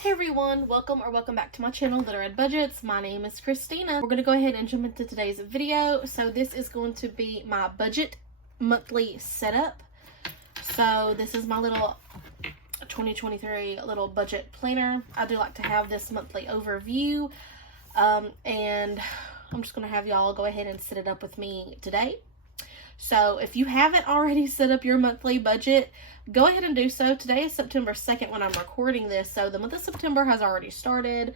Hey everyone, welcome back to my channel, Little Red Budgets. My name is Christina. We're going to go ahead and jump into today's video. So this is going to be my budget monthly setup. So this is my little 2023 little budget planner. I do like to have this monthly overview. And I'm just going to have y'all go ahead and set it up with me today. So if you haven't already set up your monthly budget, go ahead and do so. Today is September 2nd when I'm recording this, so the month of September has already started.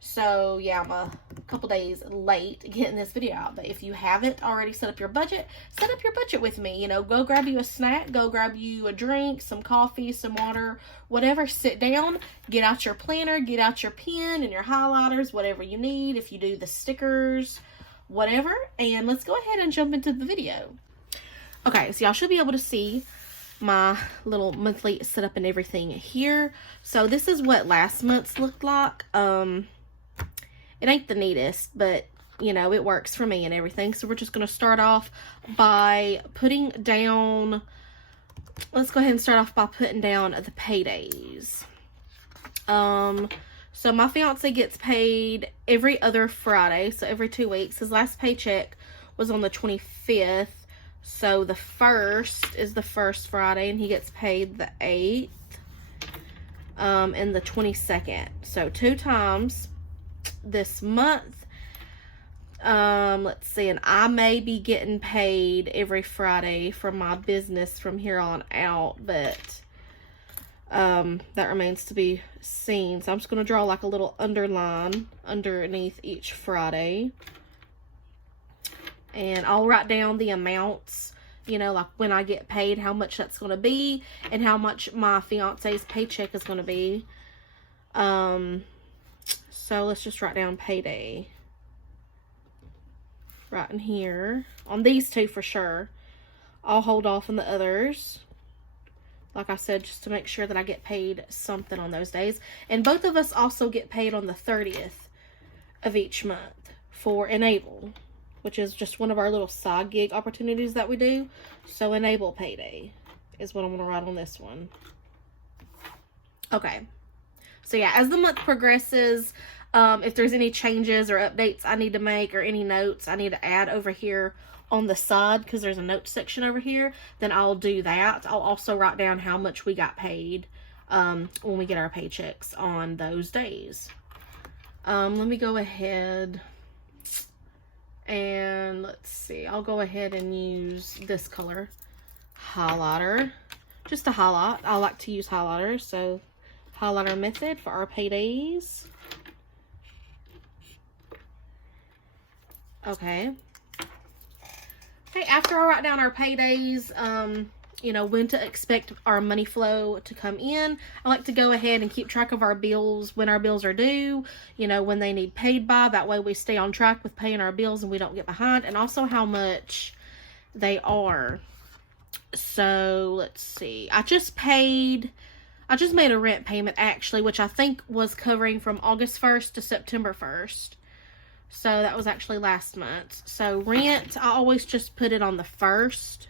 So yeah, I'm a couple days late getting this video out. But if you haven't already set up your budget with me. You know, go grab you a snack, go grab you a drink, some coffee, some water, whatever. Sit down, get out your planner, get out your pen and your highlighters, whatever you need. If you do the stickers, whatever. And let's go ahead and jump into the video. Okay, so y'all should be able to see my little monthly setup and everything here. So this is what last month's looked like. It ain't the neatest, but you know, it works for me and everything. So we're just going to start off by putting down, let's go ahead and start off by putting down the paydays. So my fiance gets paid every other Friday, so every 2 weeks. His last paycheck was on the 25th. So the 1st is the first Friday, and he gets paid the 8th, and the 22nd. So 2 times this month. Let's see, and I may be getting paid every Friday from my business from here on out, but that remains to be seen. So I'm just going to draw like a little underline underneath each Friday. And I'll write down the amounts, you know, like when I get paid, how much that's going to be, and how much my fiance's paycheck is going to be. So let's just write down payday. Right in here. On these two for sure. I'll hold off on the others. Like I said, just to make sure that I get paid something on those days. And both of us also get paid on the 30th of each month for Enable, which is just one of our little side gig opportunities that we do. So Enable payday is what I'm going to write on this one. Okay. So yeah, as the month progresses, if there's any changes or updates I need to make or any notes I need to add over here on the side, because there's a notes section over here, then I'll do that. I'll also write down how much we got paid when we get our paychecks on those days. Let me go ahead. And let's see, I'll go ahead and use this color highlighter just to highlight. I like to use highlighters, so highlighter method for our paydays. Okay, after I write down our paydays, you know, when to expect our money flow to come in, I like to go ahead and keep track of our bills, when our bills are due, you know, when they need paid by. That way we stay on track with paying our bills and we don't get behind, and also how much they are. So let's see, I just made a rent payment actually, which I think was covering from August 1st to September 1st. So that was actually last month. So rent, I always just put it on the 1st.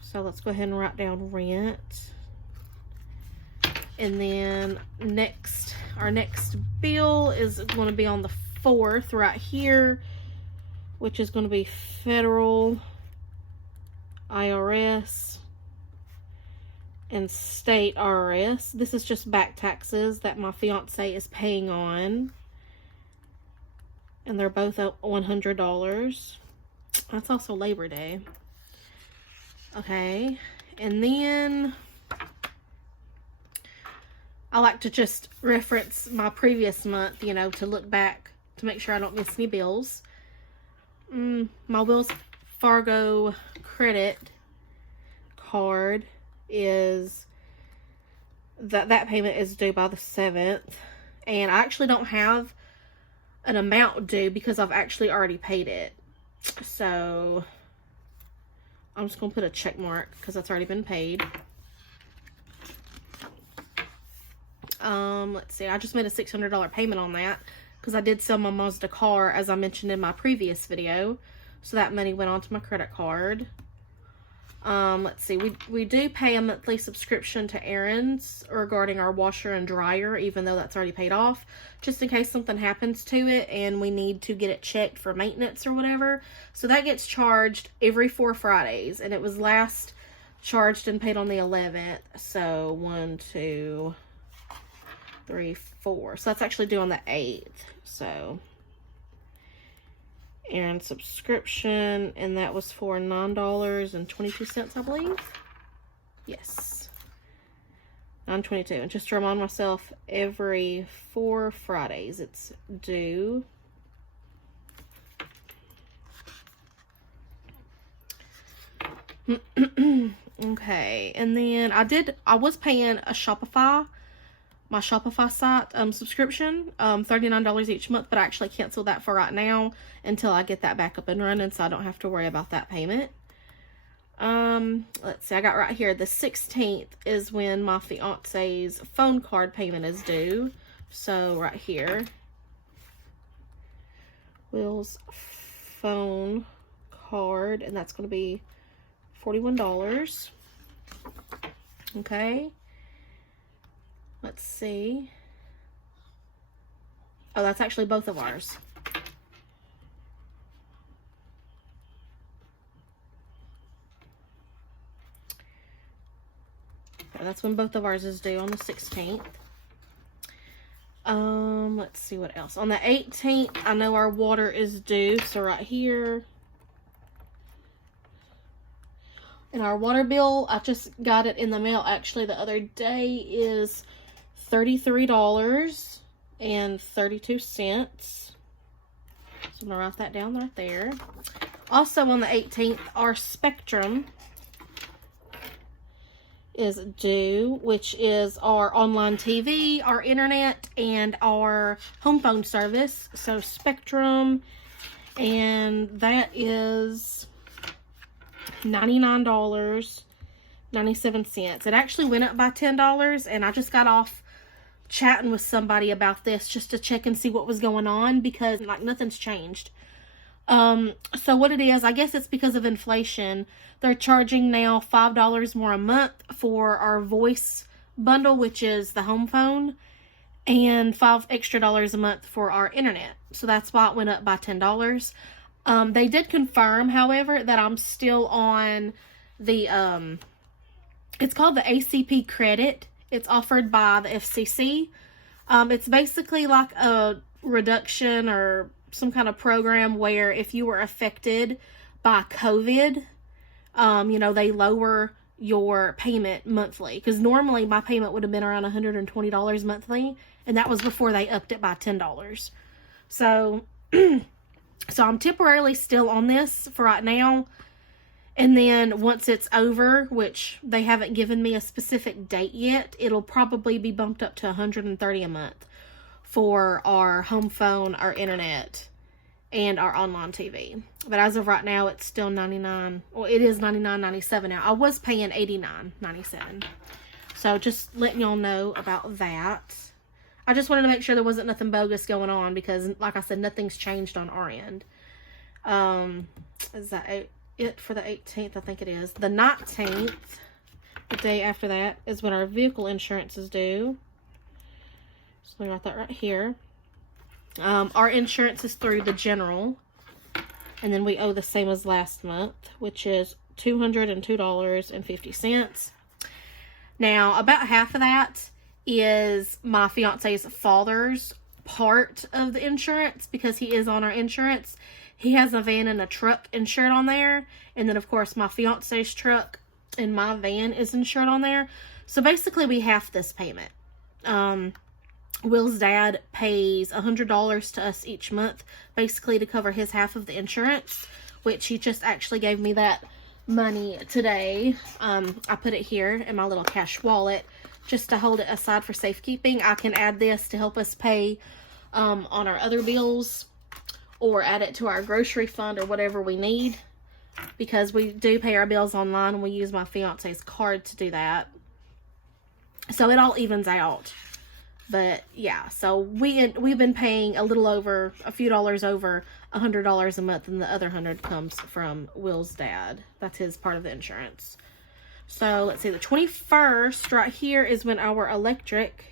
So let's go ahead and write down rent. And then our next bill is going to be on the 4th right here, which is going to be federal, IRS, and state IRS. This is just back taxes that my fiance is paying on. And they're both $100. That's also Labor Day. Okay, and then I like to just reference my previous month, you know, to look back to make sure I don't miss any bills. My Wells Fargo credit card is that payment is due by the 7th, and I actually don't have an amount due because I've actually already paid it. So I'm just going to put a check mark because that's already been paid. Let's see. I just made a $600 payment on that because I did sell my Mazda car, as I mentioned in my previous video. So that money went onto my credit card. Let's see, we do pay a monthly subscription to Aaron's regarding our washer and dryer, even though that's already paid off, just in case something happens to it and we need to get it checked for maintenance or whatever. So that gets charged every 4 Fridays, and it was last charged and paid on the 11th. So 1, 2, 3, 4. So that's actually due on the 8th. So Aaron's subscription, and that was for $9.22, I believe. Yes, $9.22. And just to remind myself, every 4 Fridays it's due. Okay, and then I was paying my Shopify site subscription, $39 each month, but I actually canceled that for right now until I get that back up and running, so I don't have to worry about that payment. Let's see, I got right here, the 16th is when my fiance's phone card payment is due. So right here, Will's phone card, and that's going to be $41. Okay. Let's see. Oh, that's actually both of ours. Okay, that's when both of ours is due, on the 16th. Let's see what else. On the 18th, I know our water is due, so right here. And our water bill, I just got it in the mail actually the other day, is $33.32. So I'm gonna write that down right there. Also on the 18th, our Spectrum is due, which is our online TV, our internet, and our home phone service. So Spectrum, and that is $99.97. It actually went up by $10, and I just got off chatting with somebody about this just to check and see what was going on, because like nothing's changed. So what it is, I guess it's because of inflation. They're charging now $5 more a month for our voice bundle, which is the home phone, and $5 extra a month for our internet. So that's why it went up by $10. They did confirm, however, that I'm still on the, it's called the ACP credit. It's offered by the FCC. It's basically like a reduction or some kind of program where if you were affected by COVID, you know, they lower your payment monthly. Because normally my payment would have been around $120 monthly, and that was before they upped it by $10. So, so I'm temporarily still on this for right now. And then once it's over, which they haven't given me a specific date yet, it'll probably be bumped up to $130 a month for our home phone, our internet, and our online TV. But as of right now, it's still $99. Well, it is $99.97 now. I was paying $89.97. So just letting y'all know about that. I just wanted to make sure there wasn't nothing bogus going on, because like I said, nothing's changed on our end. Is that it for the 18th? I think it is. The 19th, the day after that, is when our vehicle insurance is due. So let me write that right here. Our insurance is through the general, and then we owe the same as last month, which is $202.50. Now, about half of that is my fiance's father's part of the insurance, because he is on our insurance. He has a van and a truck insured on there, and then of course my fiance's truck and my van is insured on there. So basically we half this payment. Will's dad pays $100 to us each month, basically to cover his half of the insurance, which he just actually gave me that money today. I put it here in my little cash wallet just to hold it aside for safekeeping. I can add this to help us pay on our other bills, or add it to our grocery fund or whatever we need, because we do pay our bills online and we use my fiance's card to do that. So it all evens out. But yeah, so we've been paying a few dollars over $100 a month, and the other 100 comes from Will's dad. That's his part of the insurance. So let's see, the 21st right here is when our electric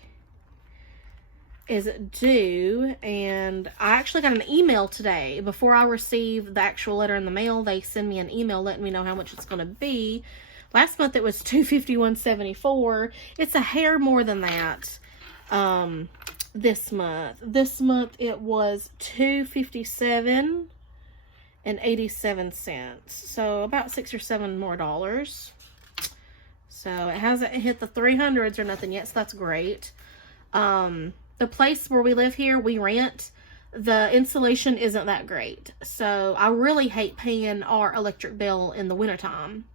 is due, and I actually got an email today. Before I receive the actual letter in the mail, they send me an email letting me know how much it's going to be. Last month it was $251.74. It's a hair more than that. This month it was $257.87. So about $6 or $7 more dollars. So it hasn't hit the 300s or nothing yet, so that's great. The place where we live here, we rent, the insulation isn't that great. So I really hate paying our electric bill in the wintertime,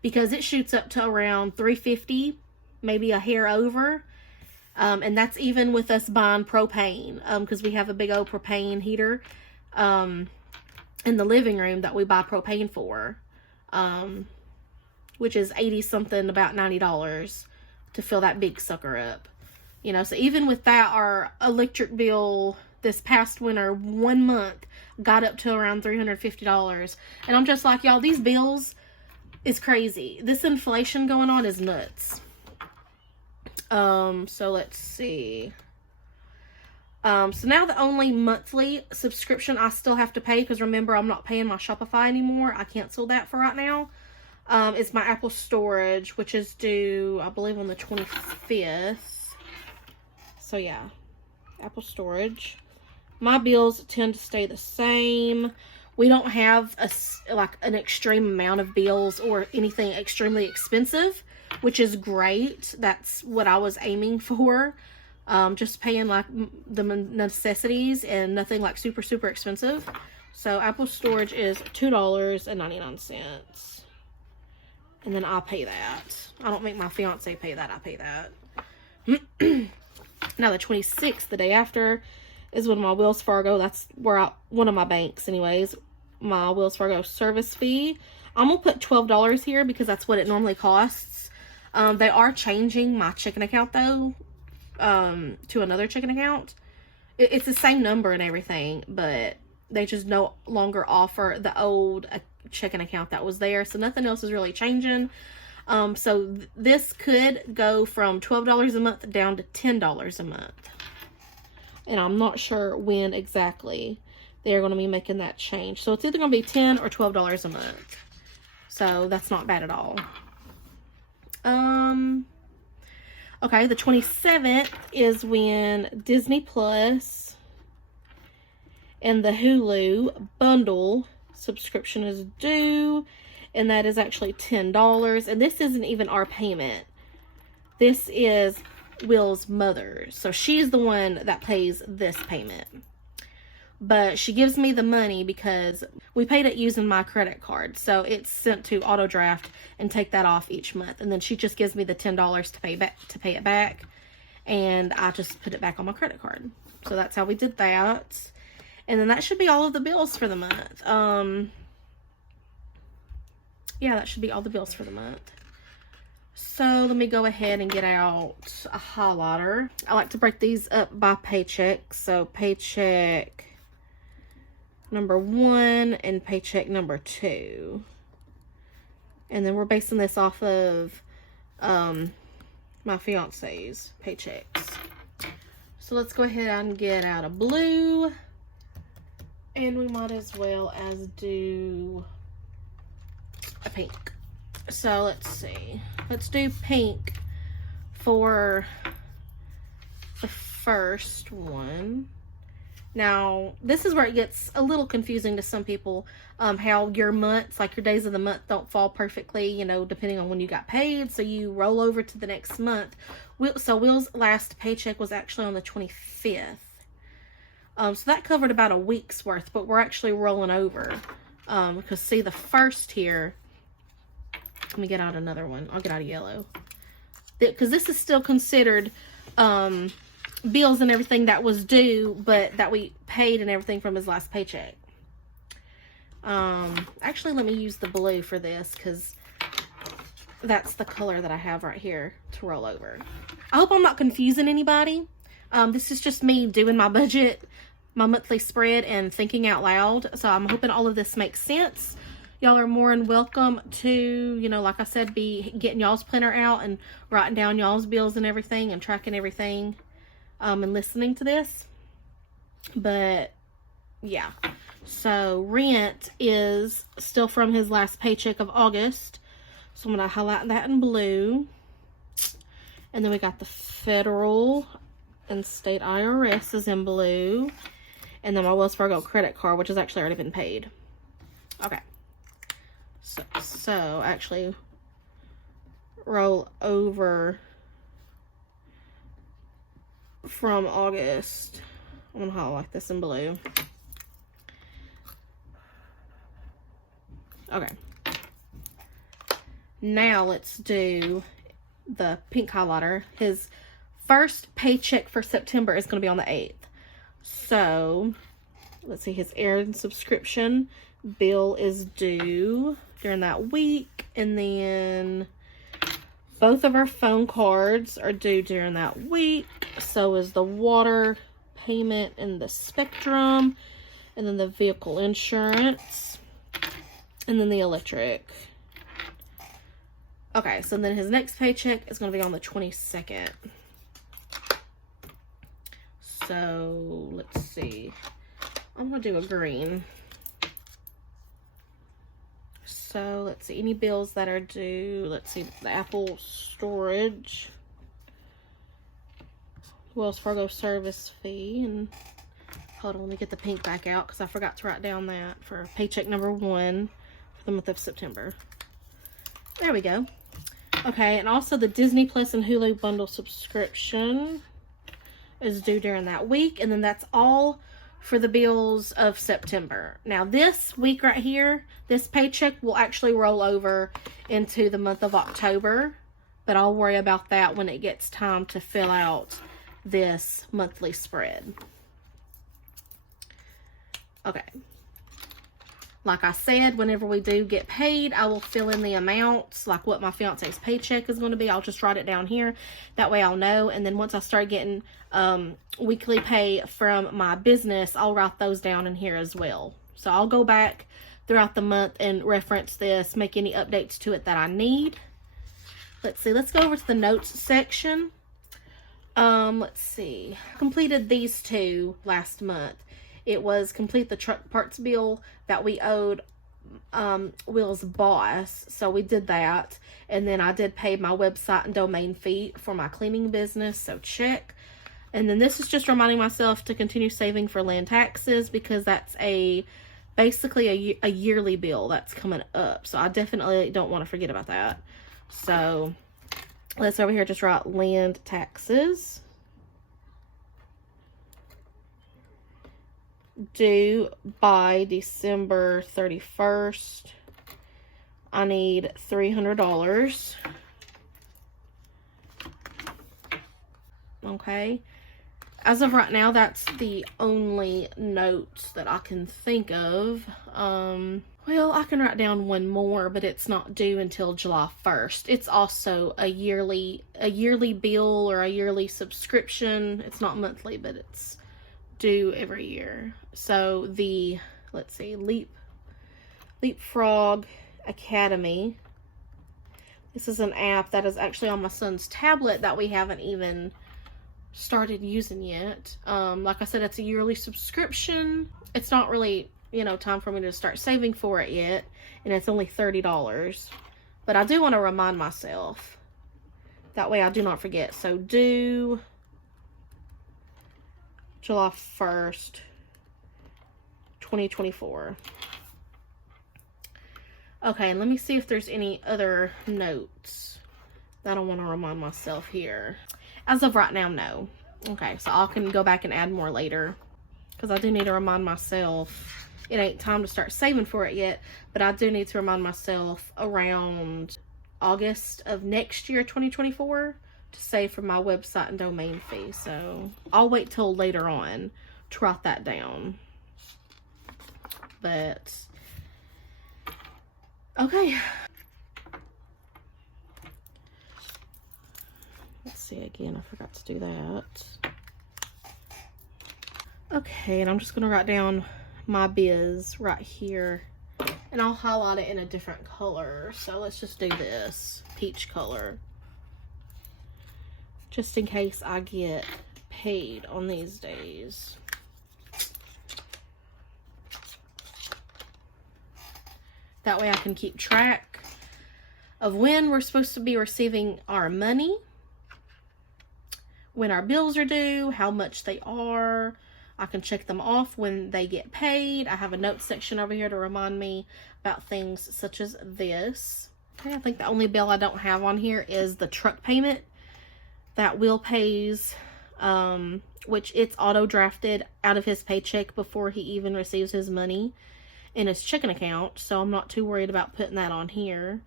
because it shoots up to around $350, maybe a hair over. And that's even with us buying propane, because we have a big old propane heater in the living room that we buy propane for, which is 80 something, about $90 to fill that big sucker up. You know, so even with that, our electric bill this past winter, 1 month, got up to around $350. And I'm just like, y'all, these bills is crazy. This inflation going on is nuts. So let's see. So now the only monthly subscription I still have to pay, because remember, I'm not paying my Shopify anymore. I canceled that for right now. Is my Apple storage, which is due, I believe, on the 25th. So yeah, Apple storage. My bills tend to stay the same. We don't have an extreme amount of bills or anything extremely expensive, which is great. That's what I was aiming for. Just paying like the necessities and nothing like super, super expensive. So Apple storage is $2.99. And then I pay that. I don't make my fiance pay that. I pay that. Now the 26th, the day after, is when my Wells Fargo, that's where one of my banks anyways, my Wells Fargo service fee. I'm going to put $12 here because that's what it normally costs. They are changing my checking account though, to another checking account. It's the same number and everything, but they just no longer offer the old checking account that was there. So nothing else is really changing. So this could go from $12 a month down to $10 a month. And I'm not sure when exactly they're going to be making that change. So it's either going to be $10 or $12 a month. So that's not bad at all. Okay, the 27th is when Disney Plus and the Hulu bundle subscription is due. And that is actually $10. And this isn't even our payment. This is Will's mother. So she's the one that pays this payment. But she gives me the money because we paid it using my credit card. So it's sent to auto draft and take that off each month. And then she just gives me the $10 to pay it back. And I just put it back on my credit card. So that's how we did that. And then that should be all of the bills for the month. Yeah, that should be all the bills for the month. So let me go ahead and get out a highlighter. I like to break these up by paycheck. So paycheck number 1 and paycheck number 2. And then we're basing this off of my fiance's paychecks. So let's go ahead and get out a blue. And we might as well as do a pink. So let's see. Let's do pink for the first one. Now, this is where it gets a little confusing to some people. How your months, like your days of the month, don't fall perfectly, you know, depending on when you got paid. So you roll over to the next month. So Will's last paycheck was actually on the 25th. So that covered about a week's worth, but we're actually rolling over. Because see, the first here, let me get out another one. I'll get out a yellow. Because this is still considered bills and everything that was due, but that we paid and everything from his last paycheck. Actually, let me use the blue for this because that's the color that I have right here to roll over. I hope I'm not confusing anybody. This is just me doing my budget, my monthly spread, and thinking out loud. So I'm hoping all of this makes sense. Y'all are more than welcome to, you know, like I said, be getting y'all's planner out and writing down y'all's bills and everything and tracking everything, and listening to this. But yeah, so rent is still from his last paycheck of August. So I'm going to highlight that in blue. And then we got the federal and state IRS is in blue. And then my Wells Fargo credit card, which has actually already been paid. Okay. So actually roll over from August. I'm going to highlight this in blue. Okay. Now let's do the pink highlighter. His first paycheck for September is going to be on the 8th. So let's see, his air and subscription bill is due during that week. And then both of our phone cards are due during that week. So is the water payment and the Spectrum. And then the vehicle insurance. And then the electric. Okay, so then his next paycheck is going to be on the 22nd. So, let's see. I'm going to do a green. So, let's see. Any bills that are due. Let's see. The Apple storage. Wells Fargo service fee. And hold on, let me get the pink back out because I forgot to write down that for paycheck number 1 for the month of September. There we go. Okay, and also the Disney Plus and Hulu bundle subscription is due during that week. And then that's all for the bills of September. Now this week right here, this paycheck will actually roll over into the month of October. But I'll worry about that when it gets time to fill out this monthly spread. Okay. Like I said, whenever we do get paid, I will fill in the amounts, like what my fiance's paycheck is going to be. I'll just write it down here. That way I'll know. And then once I start getting weekly pay from my business, I'll write those down in here as well. So I'll go back throughout the month and reference this, make any updates to it that I need. Let's see. Let's go over to the notes section. Let's see. Completed these two last month. It was complete the truck parts bill that we owed Will's boss. So we did that. And then I did pay my website and domain fee for my cleaning business. So check. And then this is just reminding myself to continue saving for land taxes because that's basically a yearly bill that's coming up. So I definitely don't want to forget about that. So let's over here just write land taxes. Due by December 31st. I need $300. Okay. As of right now, that's the only notes that I can think of. Well, I can write down one more, but it's not due until July 1st. It's also a yearly bill or a yearly subscription. It's not monthly, but it's due every year. So the, let's see, Leapfrog Academy. This is an app that is actually on my son's tablet that we haven't even started using yet. Like I said, it's a yearly subscription. It's not really, time for me to start saving for it yet. And it's only $30. But I do want to remind myself. That way I do not forget. So due July 1st, 2024. Okay, and let me see if there's any other notes that I want to remind myself here. As of right now, no. Okay, so I can go back and add more later. Because I do need to remind myself. It ain't time to start saving for it yet. But I do need to remind myself around August of next year, 2024. To save for my website and domain fee. So I'll wait till later on to write that down. But okay. Let's see again. I forgot to do that. Okay, and I'm just gonna write down my biz right here, and I'll highlight it in a different color. So let's just do this peach color, just in case I get paid on these days. That way I can keep track of when we're supposed to be receiving our money, when our bills are due, how much they are. I can check them off when they get paid. I have a notes section over here to remind me about things such as this. Okay, I think the only bill I don't have on here is the truck payment that Will pays, which it's auto drafted out of his paycheck before he even receives his money in his checking account. So I'm not too worried about putting that on here.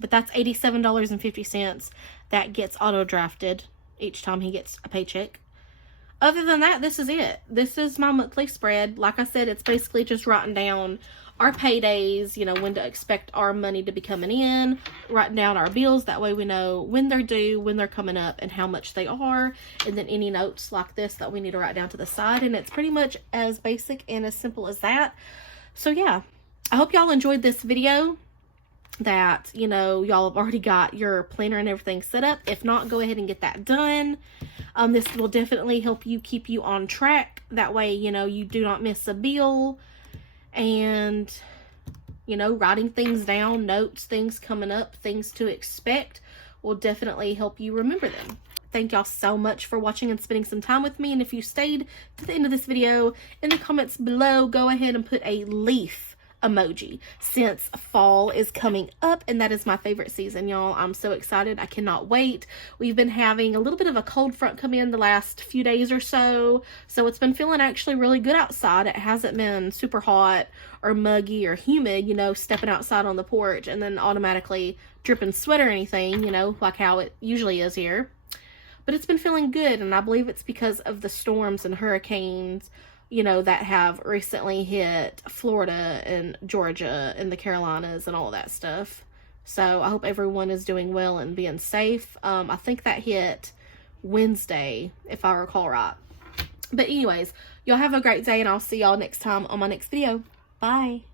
But that's $87.50 that gets auto drafted each time he gets a paycheck. Other than that, this is it. This is my monthly spread. Like I said, it's basically just writing down our paydays, you know, when to expect our money to be coming in, writing down our bills. That way we know when they're due, when they're coming up, and how much they are. And then any notes like this that we need to write down to the side. And it's pretty much as basic and as simple as that. So yeah, I hope y'all enjoyed this video, that, you know, y'all have already got your planner and everything set up. If not, go ahead and get that done. This will definitely help you keep you on track. That way, you know, you do not miss a bill. And, you know, writing things down, notes, things coming up, things to expect will definitely help you remember them. Thank y'all so much for watching and spending some time with me. And if you stayed to the end of this video, in the comments below, go ahead and put a leaf emoji, since fall is coming up and that is my favorite season, y'all. I'm so excited. I cannot wait. We've been having a little bit of a cold front come in the last few days or so, so it's been feeling actually really good outside. It hasn't been super hot or muggy or humid, you know, stepping outside on the porch and then automatically dripping sweat or anything, you know, like how it usually is here. But it's been feeling good, and I believe it's because of the storms and hurricanes, you know, that have recently hit Florida and Georgia and the Carolinas and all that stuff. So I hope everyone is doing well and being safe. I think that hit Wednesday, if I recall right. But anyways, y'all have a great day, and I'll see y'all next time on my next video. Bye.